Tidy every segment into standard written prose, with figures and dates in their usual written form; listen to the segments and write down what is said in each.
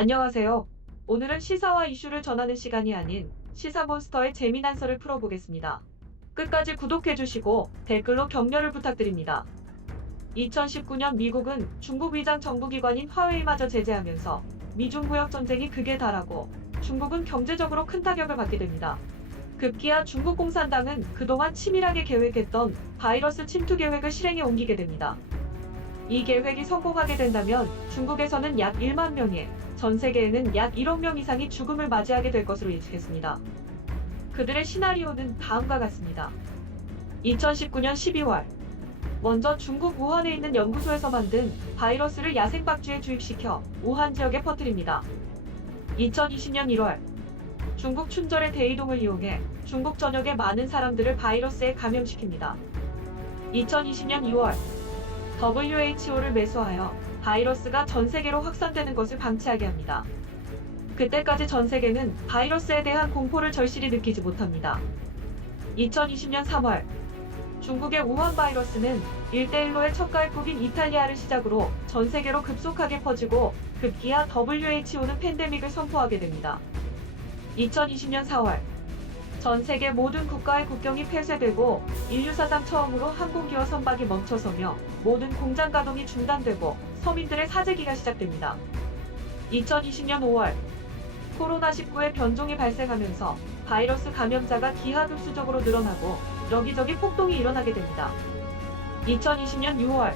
안녕하세요. 오늘은 시사와 이슈를 전하는 시간이 아닌 시사몬스터의 재미난 썰을 풀어보겠습니다. 끝까지 구독해주시고 댓글로 격려를 부탁드립니다. 2019년 미국은 중국 위장 정부기관인 화웨이마저 제재하면서 미중 무역전쟁이 극에 달하고 중국은 경제적으로 큰 타격을 받게 됩니다. 급기야 중국 공산당은 그동안 치밀하게 계획했던 바이러스 침투 계획을 실행에 옮기게 됩니다. 이 계획이 성공하게 된다면 중국에서는 약 1만 명에 전 세계에는 약 1억 명 이상이 죽음을 맞이하게 될 것으로 예측했습니다. 그들의 시나리오는 다음과 같습니다. 2019년 12월 먼저 중국 우한에 있는 연구소에서 만든 바이러스를 야생박쥐에 주입시켜 우한 지역에 퍼뜨립니다. 2020년 1월 중국 춘절의 대이동을 이용해 중국 전역의 많은 사람들을 바이러스에 감염시킵니다. 2020년 2월 WHO를 매수하여 바이러스가 전 세계로 확산되는 것을 방치하게 합니다. 그때까지 전 세계는 바이러스에 대한 공포를 절실히 느끼지 못합니다. 2020년 3월 중국의 우한 바이러스는 1대1로의 첫 가입국인 이탈리아를 시작으로 전 세계로 급속하게 퍼지고 급기야 WHO는 팬데믹을 선포하게 됩니다. 2020년 4월 전 세계 모든 국가의 국경이 폐쇄되고 인류 사상 처음으로 항공기와 선박이 멈춰서며 모든 공장 가동이 중단되고 서민들의 사재기가 시작됩니다. 2020년 5월 코로나19의 변종이 발생하면서 바이러스 감염자가 기하급수적으로 늘어나고 여기저기 폭동이 일어나게 됩니다. 2020년 6월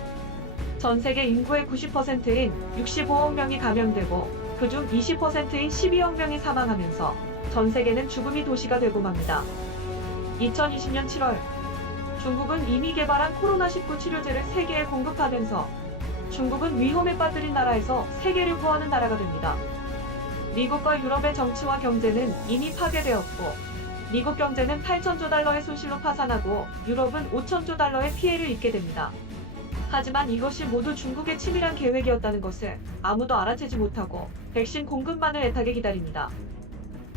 전 세계 인구의 90%인 65억 명이 감염되고 그중 20%인 12억 명이 사망하면서 전 세계는 죽음이 도시가 되고 맙니다. 2020년 7월 중국은 이미 개발한 코로나19 치료제를 세계에 공급하면서 중국은 위험에 빠뜨린 나라에서 세계를 구하는 나라가 됩니다. 미국과 유럽의 정치와 경제는 이미 파괴되었고 미국 경제는 8천조 달러의 손실로 파산하고 유럽은 5천조 달러의 피해를 입게 됩니다. 하지만 이것이 모두 중국의 치밀한 계획이었다는 것을 아무도 알아채지 못하고 백신 공급만을 애타게 기다립니다.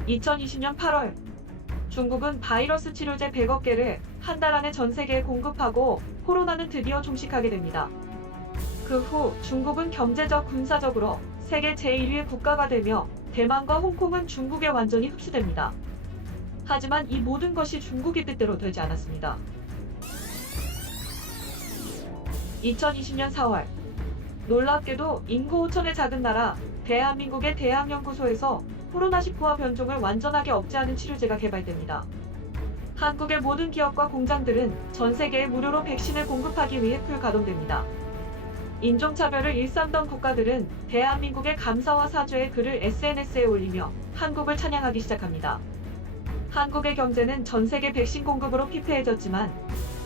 2020년 8월 중국은 바이러스 치료제 100억 개를 한 달 안에 전 세계에 공급하고 코로나는 드디어 종식하게 됩니다. 그 후 중국은 경제적, 군사적으로 세계 제1위의 국가가 되며 대만과 홍콩은 중국에 완전히 흡수됩니다. 하지만 이 모든 것이 중국의 뜻대로 되지 않았습니다. 2020년 4월 놀랍게도 인구 5천의 작은 나라 대한민국의 대학연구소에서 코로나19와 변종을 완전하게 억제하는 치료제가 개발됩니다. 한국의 모든 기업과 공장들은 전 세계에 무료로 백신을 공급하기 위해 풀가동됩니다. 인종차별을 일삼던 국가들은 대한민국의 감사와 사죄의 글을 SNS에 올리며 한국을 찬양하기 시작합니다. 한국의 경제는 전 세계 백신 공급으로 피폐해졌지만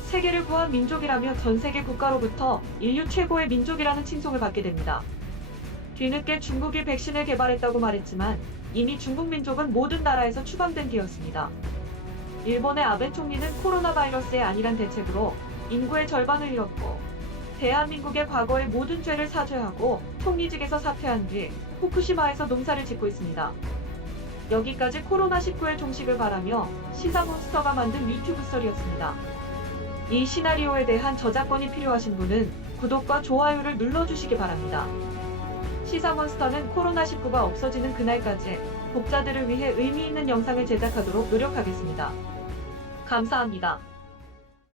세계를 구한 민족이라며 전 세계 국가로부터 인류 최고의 민족이라는 칭송을 받게 됩니다. 뒤늦게 중국이 백신을 개발했다고 말했지만 이미 중국 민족은 모든 나라에서 추방된 뒤였습니다. 일본의 아베 총리는 코로나 바이러스의 안일한 대책으로 인구의 절반을 잃었고 대한민국의 과거의 모든 죄를 사죄하고 총리직에서 사퇴한 뒤 후쿠시마에서 농사를 짓고 있습니다. 여기까지 코로나19의 종식을 바라며 시사몬스터가 만든 유튜브 썰이었습니다. 이 시나리오에 대한 저작권이 필요하신 분은 구독과 좋아요를 눌러주시기 바랍니다. 시사몬스터는 코로나19가 없어지는 그날까지 독자들을 위해 의미 있는 영상을 제작하도록 노력하겠습니다. 감사합니다.